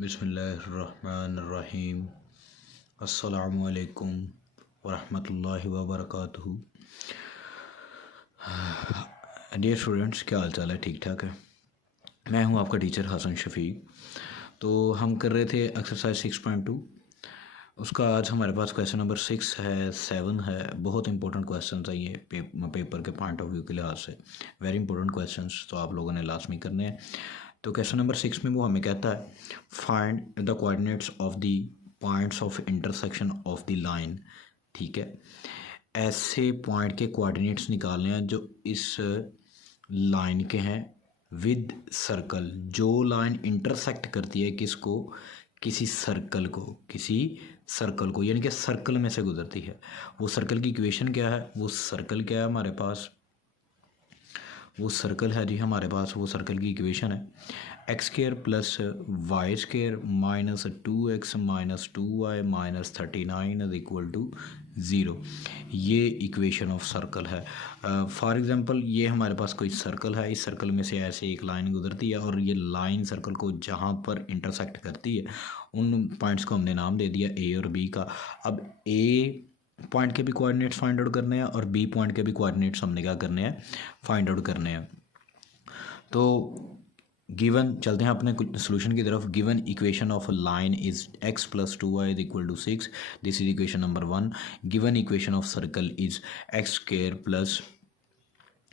बिस्मिल्लाहिर्रहमानिर्रहीम। अस्सलामुअलैकुम वरहमतुल्लाहि वबरकातुहू। डियर स्टूडेंट्स, क्या हाल चाल है? ठीक ठाक है। मैं हूं आपका टीचर हसन शफीक। तो हम कर रहे थे एक्सरसाइज 6.2। उसका आज हमारे पास क्वेश्चन नंबर 6 है, 7 है। बहुत इंपॉर्टेंट क्वेश्चन है ये पेपर के पॉइंट ऑफ व्यू के लिहाज से। वेरी इंपॉर्टेंट क्वेश्चन, तो आप लोगों ने लाजमी करने हैं। तो क्वेश्चन नंबर 6 में वो हमें कहता है find the coordinates of the points of intersection of the line. ठीक है, ऐसे पॉइंट के कोऑर्डिनेट्स निकालने हैं जो इस लाइन के हैं विद सर्कल। जो लाइन इंटरसेक्ट करती है किसको? किसी सर्कल को, यानी कि सर्कल में से गुजरती है। वो सर्कल की इक्वेशन क्या है? वो सर्कल क्या है हमारे पास? वो सर्कल है जी हमारे पास, वो सर्कल की इक्वेशन है x square plus Y square minus 2x minus 2y minus 39 is equal to 0। ये इक्वेशन ऑफ सर्कल है। फॉर एग्जांपल ये हमारे पास कोई सर्कल है, इस सर्कल में से ऐसे एक लाइन गुजरती है और ये लाइन सर्कल को जहाँ पर इंटरसेक्ट करती है उन पॉइंट्स को हमने नाम दे दिया ए और बी का। अब ए पॉइंट के भी कोऑर्डिनेट्स फाइंड आउट करने हैं और बी पॉइंट के भी कोऑर्डिनेट्स हमने क्या करने हैं? फाइंड आउट करने हैं। तो गिवन चलते हैं अपने कुछ सोल्यूशन की तरफ। Given equation of line is x plus 2y is equal to 6। This is equation number 1। Given equation of circle is x square plus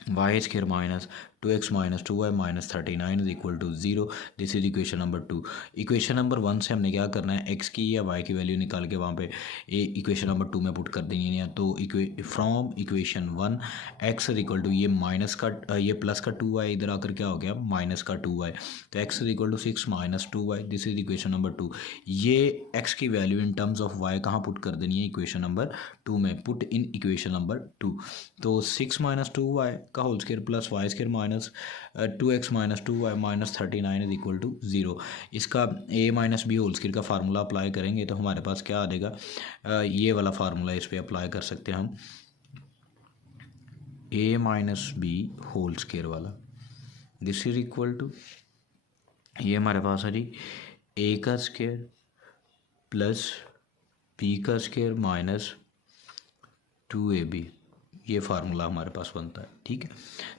Y square minus 2x minus 2y minus 39 is equal to 0। This is equation number 2। Equation number 1 से हमने क्या करना है? x की या y की value निकाल के वहाँ पे इक्वेशन नंबर 2 में पुट कर देनी है। तो from equation 1 x is equal to ये माइनस का ये प्लस का 2y इधर आकर क्या हो गया? माइनस का 2y। तो x is equal to 6 minus 2y। This is equation number 2। ये x की value in terms of y कहाँ पुट कर देनी है? इक्वेशन नंबर 2 में। Put in equation number 2। तो 6 माइनस 2y का whole square plus Y square minus 2x minus 2y minus 39 is equal to 0। इसका a minus b whole square का formula apply करेंगे तो हमारे पास क्या आ जाएगा? ये वाला फार्मूला इस पर अप्लाई कर सकते हैं हम, a minus b whole square वाला। दिस इज इक्वल टू ये हमारे पास है जी a का स्क्वायर प्लस b का स्क्वायर माइनस 2ab। ये फार्मूला हमारे पास बनता है। ठीक है,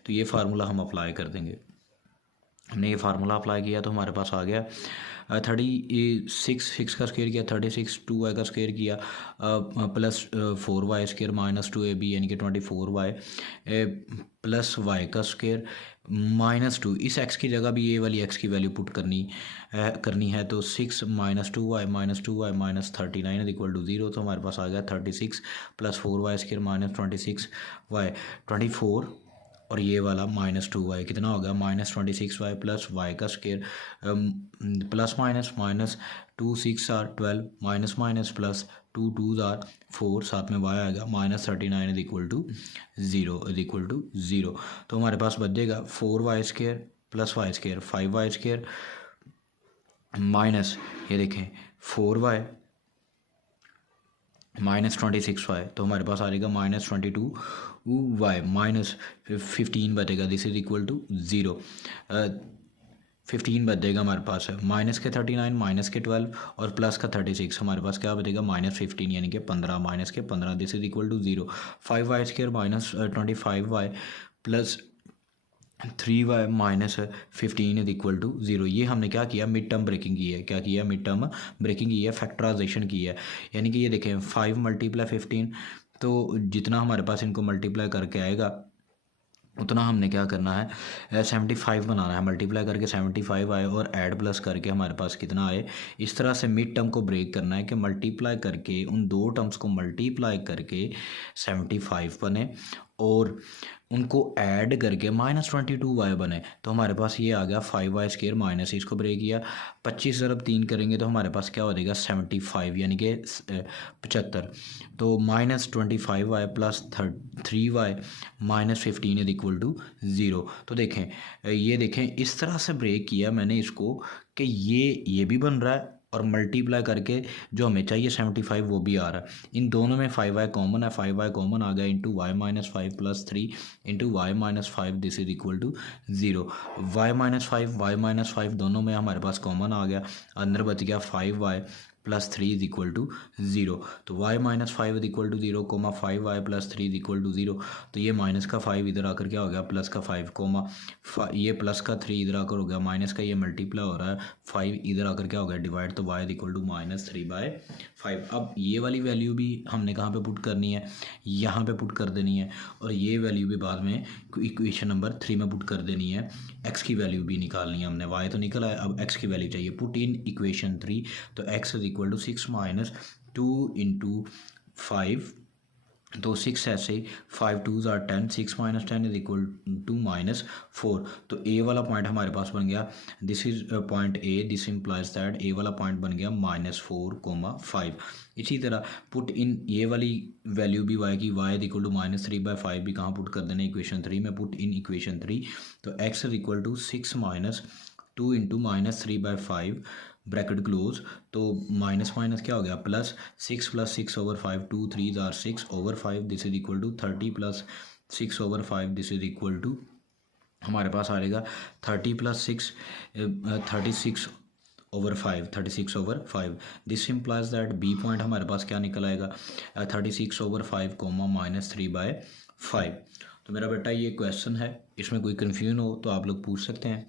तो ये फार्मूला हम अप्लाई कर देंगे। हमने ये फार्मूला अप्लाई किया तो हमारे पास आ गया 36 का स्क्वायर किया 36, 2y का स्क्वायर किया plus 4y square minus 2ab यानी कि 24y प्लस y का स्क्वायर माइनस 2। इस x की जगह भी ये वाली x की वैल्यू पुट करनी है। तो 6 minus 2y minus 2y minus 39 is equal to 0। तो हमारे पास आ गया 36 plus 4y square minus 26y 24 और ये वाला माइनस 2y कितना होगा? माइनस 26y प्लस y का square plus minus minus 2 6 are 12 minus minus plus 2 2 are 4 साथ में y आएगा माइनस 39 इज इक्वल टू 0 तो हमारे पास बच जाएगा 4y square plus Y square 5y square minus ये देखें 4y माइनस 26y। तो हमारे पास आ जाएगा माइनस 22y माइनस 15 बचेगा। This is equal to 0। 15 बच जाएगा हमारे पास है। माइनस के 39 माइनस के 12 और प्लस का 36 हमारे पास क्या बचेगा? माइनस 15 यानी कि 15 माइनस के 15। This is equal to 0। 5y square minus 25y plus 3y minus 15 is equal to 0। ये हमने क्या किया? मिड टर्म ब्रेकिंग की है। क्या किया? मिड टर्म ब्रेकिंग की है, फैक्टराइजेशन की है। यानी कि ये देखें 5 मल्टीप्लाई 15, तो जितना हमारे पास इनको मल्टीप्लाई करके आएगा उतना हमने क्या करना है? 75 बनाना है। मल्टीप्लाई करके 75 आए और ऐड प्लस करके हमारे पास कितना आए? इस तरह से मिड टर्म को ब्रेक करना है कि मल्टीप्लाई करके उन दो टर्म्स को मल्टीप्लाई करके 75 बने और उनको ऐड करके माइनस 22y बने। तो हमारे पास ये आ गया 5y स्क्वायर माइनस इसको ब्रेक किया 25 ज़रब 3 करेंगे तो हमारे पास क्या हो जाएगा? 75 यानी कि 75। तो minus 25y plus 3y minus 15 is equal to 0। तो देखें ये देखें इस तरह से ब्रेक किया मैंने इसको कि ये भी बन रहा है और मल्टीप्लाई करके जो हमें चाहिए 75 वो भी आ रहा है। इन दोनों में 5y कॉमन है, 5y कॉमन आ गया into y minus 5 plus 3 into y minus 5 this is equal to 0। Y minus 5 दोनों में हमारे पास कॉमन आ गया, अंदर बच गया 5y plus 3 is equal to 0। तो y minus 5 is equal to 0 comma 5y plus 3 is equal to 0। तो ये माइनस का 5 इधर आकर क्या हो गया प्लस का 5 कोमा ये प्लस का 3 इधर आकर हो गया माइनस का, ये मल्टीप्लाई हो रहा है 5 इधर आकर क्या हो गया डिवाइड, तो y is equal to minus 3/5। अब ये वाली वैल्यू भी हमने कहाँ पे पुट करनी है, यहाँ पे पुट कर देनी है, और ये वैल्यू भी बाद में इक्वेशन नंबर 3 में पुट कर देनी है। x की वैल्यू भी निकालनी है हमने, y तो निकला है, अब x की वैल्यू चाहिए। पुट इन इक्वेशन 3, तो x is equal to 6 minus 2 into 5, तो 6 ऐसे 5 2s are 10, 6 minus 10 is equal to minus 4। तो ए वाला पॉइंट हमारे पास बन गया, this is point A, this implies that A वाला पॉइंट बन गया -4,5। इसी तरह पुट इन ये वाली वैल्यू भी y की, y इज इक्वल टू -3/5 भी कहाँ पुट कर देना इक्वेशन 3 में, पुट इन इक्वेशन 3, तो x is equal to 6 minus 2 into -3/5 bracket close, तो माइनस माइनस क्या हो गया plus, 6 plus 6 over 5, 2 3 are 6 over 5 this is equal to 30 plus 6 over 5 this is equal to हमारे पास आ जाएगा 30 plus 6 36 over 5, 36 over 5। This implies that B point हमारे पास क्या निकल आएगा 36 ओवर 5 कोमा -3/5। तो मेरा बेटा ये क्वेश्चन है, इसमें कोई कन्फ्यूजन हो तो आप लोग पूछ सकते हैं।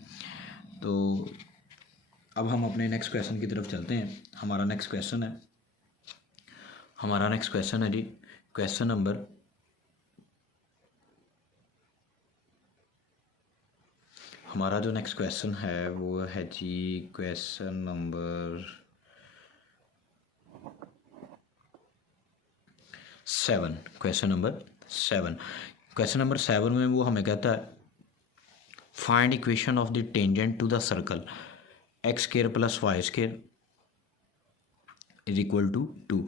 तो अब हम अपने नेक्स्ट क्वेश्चन की तरफ चलते हैं। हमारा नेक्स्ट क्वेश्चन है जी क्वेश्चन नंबर हमारा जो नेक्स्ट क्वेश्चन है वो है जी क्वेश्चन नंबर 7। क्वेश्चन नंबर 7 में वो हमें कहता है find equation of the tangent to the circle x square plus y square is equal to 2।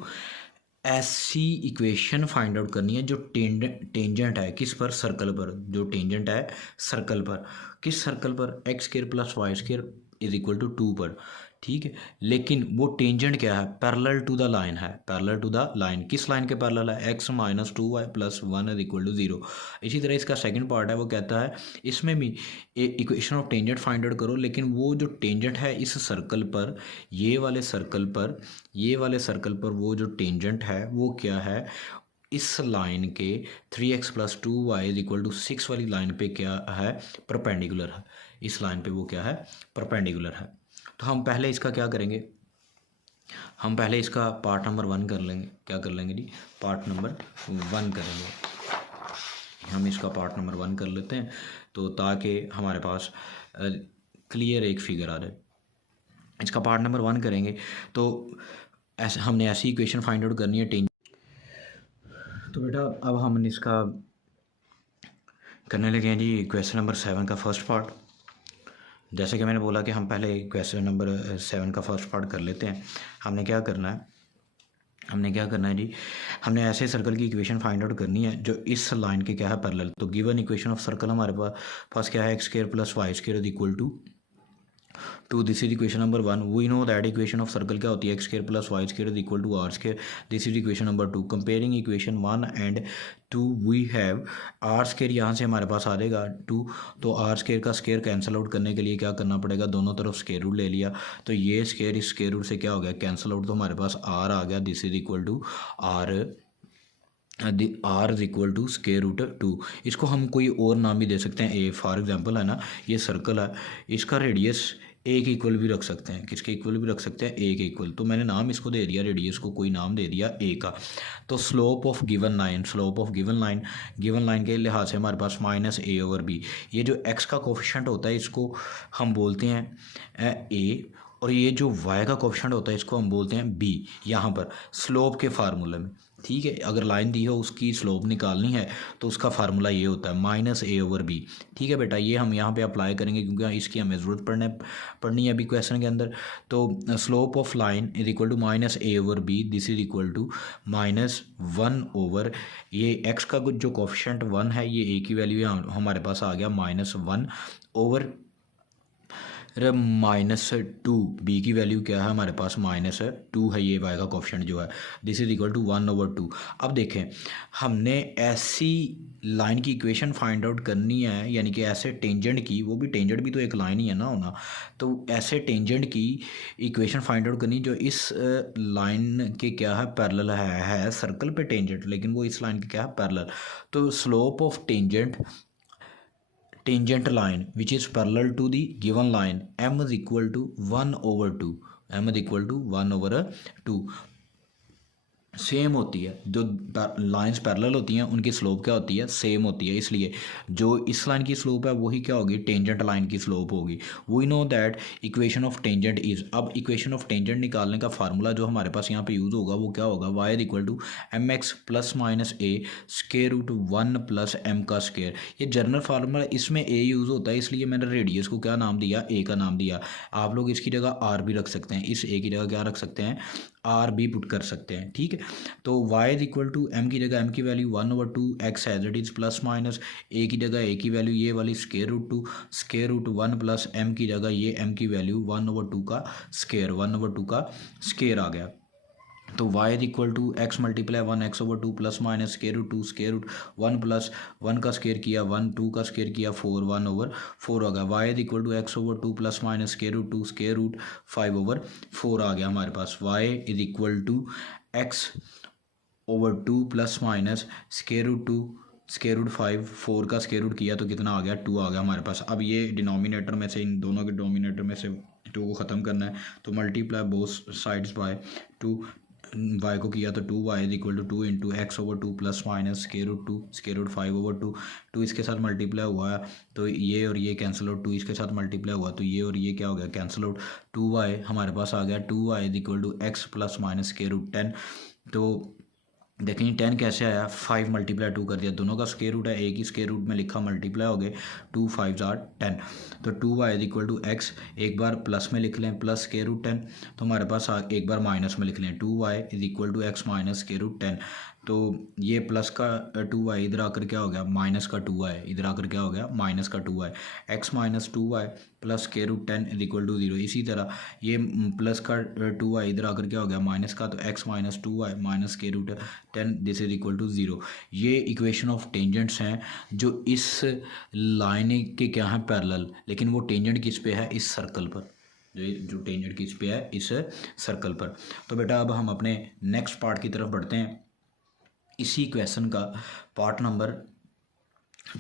ऐसी इक्वेशन फाइंड आउट करनी है जो टेंजेंट है किस पर, सर्कल पर, जो टेंजेंट है सर्कल पर, किस सर्कल पर, x square plus y square is equal to 2 पर, ठीक है। लेकिन वो टेंजेंट क्या है, पैरेलल टू द लाइन है, पैरेलल टू द लाइन, किस लाइन के पैरेलल है, x minus 2y plus 1 is equal to 0। इसी तरह इसका सेकंड पार्ट है, वो कहता है इसमें भी equation of tangent find out करो, लेकिन वो जो टेंजेंट है इस सर्कल पर, ये वाले सर्कल पर वो जो टेंजेंट है वो क्या है, इस लाइन के 3x plus 2y is equal to 6 वाली लाइन पे क्या है, परपेंडिकुलर है, इस लाइन पे वो क्या है, परपेंडिकुलर है। तो हम पहले इसका क्या करेंगे, हम पहले इसका पार्ट नंबर 1 कर लेंगे, क्या कर लेंगे जी, पार्ट नंबर 1 करेंगे। हम इसका पार्ट नंबर 1 कर लेते हैं, तो ताकि हमारे पास क्लियर एक फिगर आ जाए। इसका पार्ट नंबर 1 करेंगे तो हमने ऐसी इक्वेशन फाइंड आउट करनी है टेंजेंट। तो बेटा अब हम इसका करने लगे हैं जी क्वेश्चन नंबर 7 का फर्स्ट पार्ट। जैसे कि मैंने बोला कि हम पहले क्वेश्चन नंबर 7 का फर्स्ट पार्ट कर लेते हैं। हमने क्या करना है जी, हमने ऐसे सर्कल की इक्वेशन फाइंड आउट करनी है जो इस लाइन के क्या है पैरेलल। तो गिवन इक्वेशन ऑफ सर्कल हमारे पास क्या है, x square plus Y square is equal to 2, this is equation number 1। We know that equation of circle क्या होती है, x square plus Y square is equal to are square, this is equation number 2। Comparing equation 1 and 2 we have r square, यहाँ से हमारे पास आ जाएगा 2, तो आर स्क्वायर का स्क्वायर कैंसिल आउट करने के लिए क्या करना पड़ेगा, दोनों तरफ स्क्वायर रूट ले लिया, तो ये स्क्वायर इस स्क्वायर रूट से क्या हो गया कैंसिल आउट, तो हमारे पास आर आ गया, this is equal to r is equal to square root 2। इसको हम कोई और नाम भी दे सकते हैं, ए फॉर एग्जांपल है ना, ये सर्कल है, इसका रेडियस ए के इक्वल भी रख सकते हैं, किसके इक्वल भी रख सकते हैं, ए के इक्वल। तो मैंने नाम इसको दे दिया, रेडियस को कोई नाम दे दिया ए का। तो स्लोप ऑफ गिवन लाइन के लिहाज से हमारे पास -a/b, ये जो x का कोफिशिएंट होता है इसको हम बोलते हैं a, और ये जो y का कोफिशिएंट होता है इसको हम बोलते हैं b, यहाँ पर स्लोप के फार्मूले में, ठीक है। अगर लाइन दी हो उसकी स्लोप निकालनी है तो उसका फार्मूला ये होता है -a/b, ठीक है बेटा। ये हम यहाँ पे अप्लाई करेंगे क्योंकि इसकी हमें ज़रूरत पड़नी है अभी क्वेश्चन के अंदर। तो slope of line is equal to -a/b, this is equal to -1 ये x का कुछ जो कोफिशिएंट 1 है, ये a की वैल्यू हमारे पास आ गया -1 -2, बी की वैल्यू क्या है हमारे पास -2 है, ये वाई का कोफिशिएंट जो है, दिस इज इक्वल टू 1/2। अब देखें हमने ऐसी लाइन की इक्वेशन फाइंड आउट करनी है, यानी कि ऐसे टेंजेंट की, वो भी टेंजेंट भी तो एक लाइन ही है ना होना, तो ऐसे टेंजेंट की इक्वेशन फाइंड आउट करनी जो इस लाइन के क्या है पैरेलल है सर्कल पे टेंजेंट, लेकिन वो इस लाइन के क्या है पैरेलल। तो slope of tangent line which is parallel to the given line m is equal to 1/2, m is equal to 1/2 same होती है। जो लाइंस पैरेलल होती हैं उनकी स्लोप क्या होती है, सेम होती है, इसलिए जो इस लाइन की स्लोप है वही क्या होगी, टेंजेंट लाइन की स्लोप होगी। We know that equation of tangent is, अब इक्वेशन ऑफ टेंजेंट निकालने का फार्मूला जो हमारे पास यहाँ पे यूज़ होगा वो क्या होगा, y is equal to mx plus minus a square root 1 plus m का स्केयर। ये जनरल फार्मूला, इसमें a यूज़ होता है, इसलिए मैंने रेडियस को क्या नाम दिया, a का नाम दिया। आप लोग इसकी जगह r भी रख सकते हैं, इस a की जगह क्या रख सकते हैं, आर भी पुट कर सकते हैं, ठीक है। तो y is equal to m की जगह m की value 1/2 x as it is plus minus a की जगह a की वैल्यू ये वाली square root 2 square root 1 plus m की जगह ये m की वैल्यू 1/2 का स्केयर, 1/2 का स्केयर आ गया। तो y is equal to x multiply 1x/2 plus minus square root 2 square root 1 plus 1 का स्केयर किया 1, 2 का स्केयर किया 4, 1/4 आ गया। y is equal to x/2 plus minus square root 2 square root 5/4 आ गया हमारे पास। y is equal to x/2 plus minus square root 2 square root 5, 4 का स्केयर रूट किया तो कितना आ गया, 2 आ गया हमारे पास। अब ये डिनोमिनेटर में से, इन दोनों के डिनोमिनेटर में से 2 को ख़त्म करना है, तो multiply both sides by 2, y को किया तो 2y is equal to 2 into x/2 plus minus square root 2 square root 5/2, 2 इसके साथ मल्टीप्लाई हुआ है तो ये और ये कैंसिल आउट, 2 इसके साथ मल्टीप्लाई हुआ तो ये और ये क्या हो गया, कैंसिल आउट। 2y हमारे पास आ गया, 2y is equal to x plus minus square root 10। तो देखें 10 कैसे आया, 5 मल्टीप्लाई 2 कर दिया, दोनों का स्केयर रूट है, एक ही स्केयर रूट में लिखा, मल्टीप्लाई हो गए, 2 5 आर 10। तो 2y is equal to x, एक बार प्लस में लिख लें प्लस स्केयर रूट 10, तो हमारे पास एक बार माइनस में लिख लें, 2y is equal to x minus square root 10। तो ये प्लस का 2y इधर आकर क्या हो गया, माइनस का 2y इधर आकर क्या हो गया, माइनस का 2y, x minus 2y plus square root 10 is equal to 0। इसी तरह ये प्लस का 2y इधर आकर क्या हो गया, माइनस का, तो x minus 2y minus square root 10 this is equal to 0। ये इक्वेशन ऑफ टेंजेंट्स हैं जो इस लाइन के क्या हैं पैरेलल, लेकिन वो टेंजेंट किस पे है, इस सर्कल पर, जो टेंजेंट किस पे है, इस सर्कल पर। तो बेटा अब हम अपने नेक्स्ट पार्ट की तरफ बढ़ते हैं। इसी क्वेश्चन का पार्ट नंबर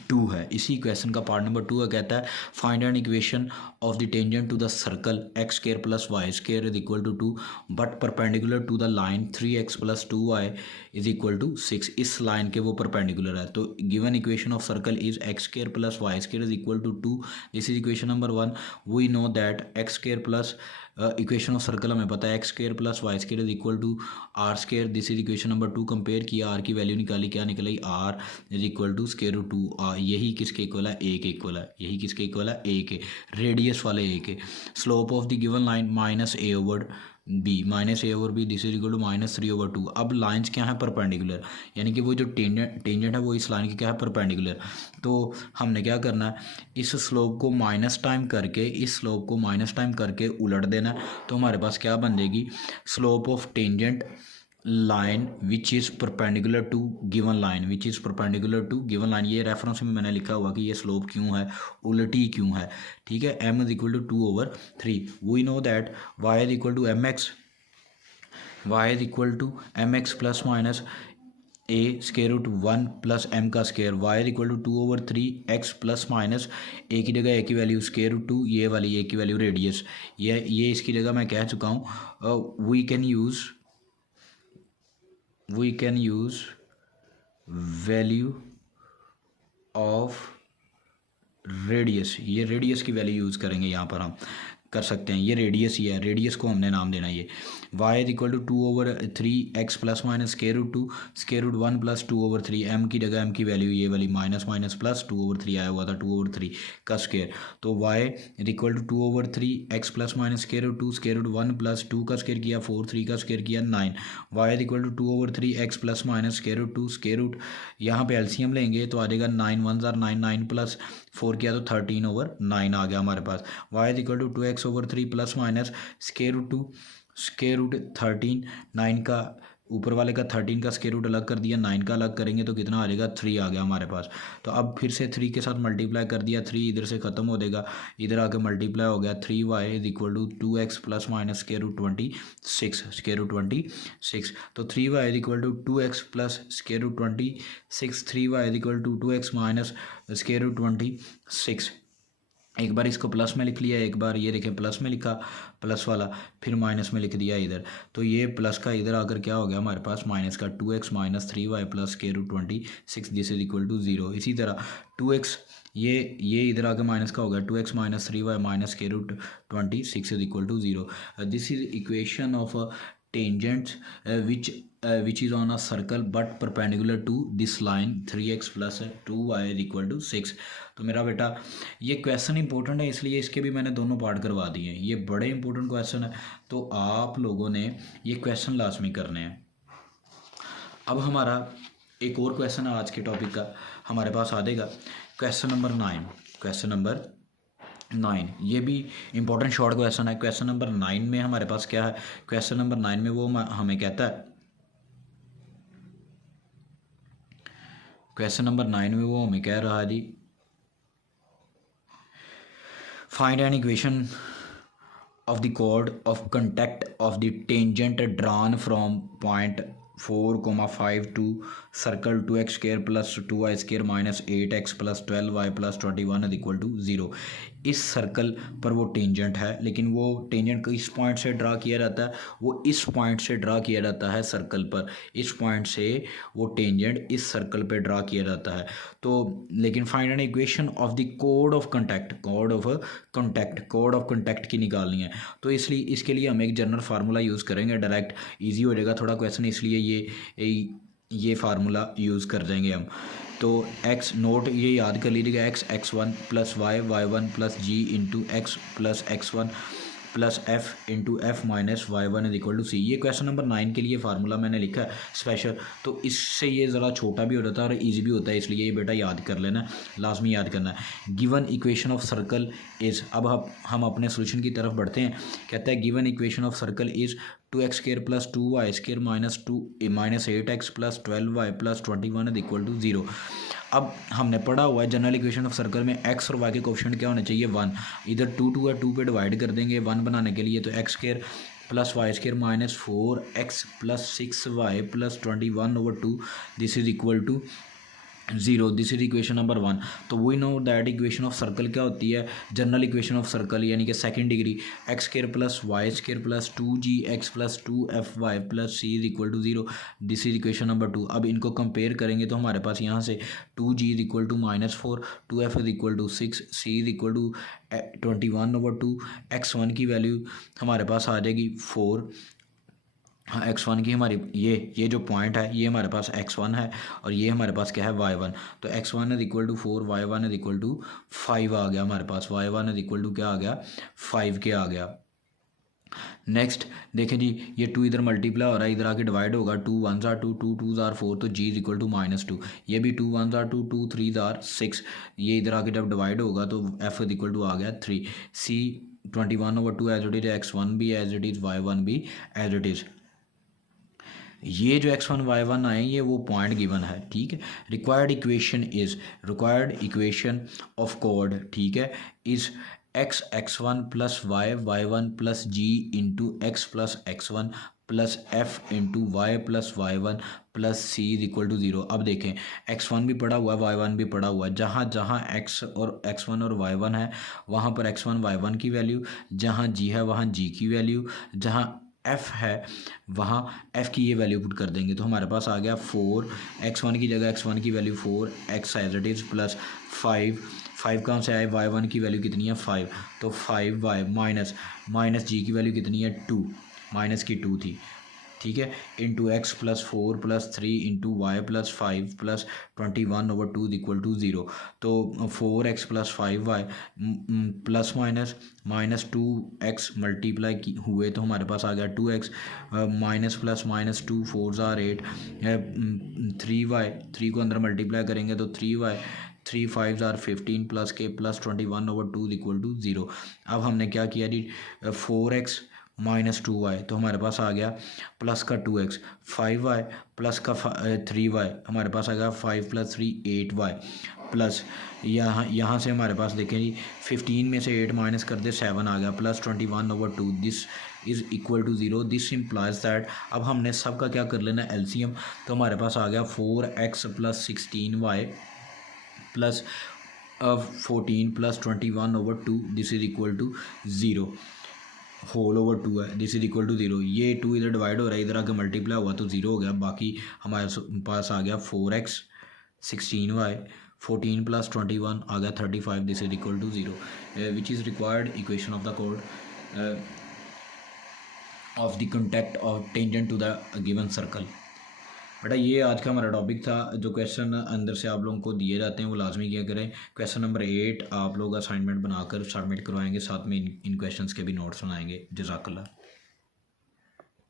2 है, इसी क्वेश्चन का पार्ट नंबर 2 है, कहता है find an equation of the tangent to the circle x square plus Y square is equal to 2 but perpendicular to the line 3x plus 2y is equal to 6। इस line के वो perpendicular है, तो given equation of circle is x square plus Y square is equal to 2। This is equation number 1। We know that x square plus equation of circle हमें पता है x square plus Y square is equal to are square. This is equation number 2। Compare किया, R की value निकाली, क्या निकली, R is equal to square root 2। यही किसके इक्वल है, ए के इक्वल है, यही किसके इक्वल है, ए के, रेडियस वाले ए के। Slope of the given line minus A over B, minus A over B, this is equal to -3/2। अब लाइंस क्या है, परपेंडिकुलर, यानी कि वो जो टेंजेंट है वो इस लाइन की क्या है, परपेंडिकुलर। तो हमने क्या करना है, इस स्लोप को माइनस टाइम करके, इस स्लोप को माइनस टाइम करके उलट देना है, तो हमारे पास क्या बन जाएगी, slope of tangent line which is perpendicular to given line, which is perpendicular to given line. ये रेफरेंस में मैंने लिखा हुआ कि ये स्लोप क्यों है, उल्टी क्यों है, ठीक है। m is equal to 2/3। We know that y is equal to mx, y is equal to mx plus minus a square root 1 plus m का square, y is equal to 2/3 x plus minus a की जगह a की value square root 2, ये वाली a की value radius, ये इसकी जगह मैं कह चुका हूँ। we can use value of radius, ये रेडियस की वैल्यू यूज़ करेंगे, यहाँ पर हम कर सकते हैं, ये रेडियस ही है, रेडियस को हमने नाम देना है ये। y is equal to 2/3 x plus minus square root 2 square root 1 plus 2/3, m की जगह m की वैल्यू ये वाली माइनस माइनस प्लस 2/3 आया हुआ था, 2/3 का स्केयर। तो y is equal to 2/3 x plus minus square root 2 square root 1 plus 2 का स्केयर किया 4, 3 का स्केयर किया 9। y is equal to 2/3 x plus minus square root 2 square root, यहाँ पे एलसीएम लेंगे तो आ जाएगा 9 1 9 9 प्लस 4 किया तो 13/9 आ गया हमारे पास। y is equal to 2x/3 plus minus square root 13, 9 का ऊपर वाले का 13 का स्केयर रूट अलग कर दिया, 9 का अलग करेंगे तो कितना आ जाएगा 3 आ गया हमारे पास। तो अब फिर से 3 के साथ मल्टीप्लाई कर दिया, 3 इधर से ख़त्म हो देगा, इधर आके मल्टीप्लाई हो गया, 3y is equal to 2x plus minus square root 26 तो 3y is equal to 2x plus square root 26, 3y is equal to 2x minus square root 26। एक बार इसको प्लस में लिख लिया, एक बार ये देखें प्लस में लिखा प्लस वाला, फिर माइनस में लिख दिया इधर, तो ये प्लस का इधर आकर क्या हो गया हमारे पास माइनस का 2x minus 3y plus square root 26 this is equal to 0। इसी तरह 2x ये इधर आकर माइनस का हो गया 2x minus 3y minus square root 26 is equal to 0। This is equation of tangents which is on a circle but perpendicular to this line 3x plus 2y is equal to 6। तो मेरा बेटा ये question important है, इसलिए इसके भी मैंने दोनों पार्ट करवा दिए हैं, ये बड़े इंपॉर्टेंट क्वेश्चन है, तो आप लोगों ने ये क्वेश्चन लाजमी करने हैं। अब हमारा एक और क्वेश्चन है आज के टॉपिक का हमारे पास आ जाएगा, क्वेश्चन नंबर 9। क्वेश्चन नंबर 9 ये भी इंपॉर्टेंट शॉर्ट क्वेश्चन है। क्वेश्चन नंबर 9 में हमारे पास क्या है, क्वेश्चन नंबर 9 में वो हमें कहता है, क्वेश्चन नंबर 9 में वो हमें कह रहा है जी find an equation of the chord of contact of the tangent drawn from point 4,5 to circle 2x square plus 2y square minus 8x plus 12y plus 21 is equal to 0। इस circle पर वो टेंजेंट है, लेकिन वो tangent इस point से draw किया जाता है, वो इस पॉइंट से ड्रा किया जाता है सर्कल पर, इस पॉइंट से वो टेंजेंट इस सर्कल पे ड्रा किया जाता है। तो लेकिन find an equation of the कोड ऑफ कंटेक्ट की निकालनी है, तो इसलिए इसके लिए हम एक जनरल फार्मूला यूज़ करेंगे, डायरेक्ट ईजी हो जाएगा थोड़ा क्वेश्चन, इसलिए ये फार्मूला यूज़ कर देंगे हम। तो x नोट ये याद कर लीजिएगा, x1 plus y1 plus g into x plus x1 plus f into F minus y1 is equal to c। ये क्वेश्चन नंबर 9 के लिए फार्मूला मैंने लिखा है स्पेशल, तो इससे ये ज़रा छोटा भी हो जाता है और इजी भी होता है, इसलिए ये बेटा याद कर लेना, लाजमी याद करना है। Given equation of circle is, अब हम अपने सोल्यूशन की तरफ बढ़ते हैं। कहता है given equation of circle is 2x square plus 2y square minus 8x plus 12y plus 21 is equal to 0। अब हमने पढ़ा हुआ है जनरल इक्वेशन ऑफ सर्कल में x और y के कोएफिशिएंट क्या होने चाहिए 1, इधर 2 है 2 पे डिवाइड कर देंगे 1 बनाने के लिए, तो x square plus Y square minus 4x plus 6y plus 21/2 this is equal to 0। This is equation number 1। तो we know that equation of circle क्या होती है, जनरल इक्वेशन ऑफ सर्कल यानी कि second degree, X square plus Y square plus 2gx plus 2fy plus c is equal to 0। This is equation number 2। अब इनको compare करेंगे तो हमारे पास यहाँ से 2g is equal to -4, 2f is equal to 6, c is equal to 21/2, x1 की value हमारे पास आ जाएगी 4। हाँ x1 की हमारी ये जो पॉइंट है ये हमारे पास x1 है और ये हमारे पास क्या है y1, तो x1 is equal to 4, y1 is equal to 5 आ गया हमारे पास, y1 इज इक्वल टू क्या आ गया 5 के आ गया। नेक्स्ट देखें जी, ये 2 इधर मल्टीप्लाई हो रहा है, इधर आके डिवाइड होगा, 2 1s are 2, 2 2s are 4, तो g इज इक्वल टू -2, ये भी 2 1s are 2, 2 3s are 6, ये इधर आके जब डिवाइड होगा तो f इज इक्वल टू आ गया 3, c 21/2 as it is, x1 भी एज इट इज़, y1 भी एज इट इज़। ये जो x1 y1 आए ये वो पॉइंट गिवन है, ठीक है। रिक्वायर्ड इक्वेशन ऑफ कोड, ठीक है, is x1 plus y1 plus g into x plus x1 plus f into y plus y1 plus c is equal to 0। अब देखें x1 भी पड़ा हुआ है y1 भी पड़ा हुआ है, जहाँ जहाँ x1 और y1 है वहाँ पर x1 y1 की वैल्यू, जहाँ g है वहाँ g की वैल्यू, जहाँ f है वहाँ f की ये वैल्यू पुट कर देंगे, तो हमारे पास आ गया 4, x1 की जगह x1 की value 4x as it is plus 5 कहाँ से आए, y1 की वैल्यू कितनी है 5, तो 5y माइनस g की वैल्यू कितनी है 2, माइनस की 2 थी, ठीक है, into x plus 4 plus 3 into Y plus 5 plus 21/2 equal to 0। तो 4x plus 5y plus minus 2x multiply हुए तो हमारे पास आ गया 2x, minus plus minus 2 4s are 8, 3y, 3 को अंदर मल्टीप्लाई करेंगे तो 3y 3 5s आर 15 प्लस के प्लस 21/2 इक्वल टू 0। अब हमने क्या किया जी 4x माइनस 2y, तो हमारे पास आ गया प्लस का 2x, 5y प्लस का 3y, हमारे पास आ गया 5 + 3 8y प्लस यहाँ से हमारे पास देखें जी 15 में से 8 माइनस कर दे 7 आ गया plus 21/2, this is equal to 0। This implies that अब हमने सब का क्या कर लेना एलसीएम, तो हमारे पास आ गया 4x + 16y plus 14 plus 21/2, this is equal to 0 whole over 2 है, दिस इज इक्वल टू 0। ये 2 इधर डिवाइड हो रहा है, इधर आके मल्टीप्लाई हुआ तो 0 हो गया। बाकी हमारे पास आ गया 4x 16y 14 प्लस 21 आ गया 35, this is equal to 0, which is required equation of the कोड of the contact of tangent to the given circle. बेटा ये आज का हमारा टॉपिक था। जो क्वेश्चन अंदर से आप लोगों को दिए जाते हैं वो लाजमी किया करें। क्वेश्चन नंबर 8 आप लोग असाइनमेंट बनाकर सबमिट करवाएंगे, साथ में इन क्वेश्चंस के भी नोट्स बनाएंगे। जज़ाकल्लाह।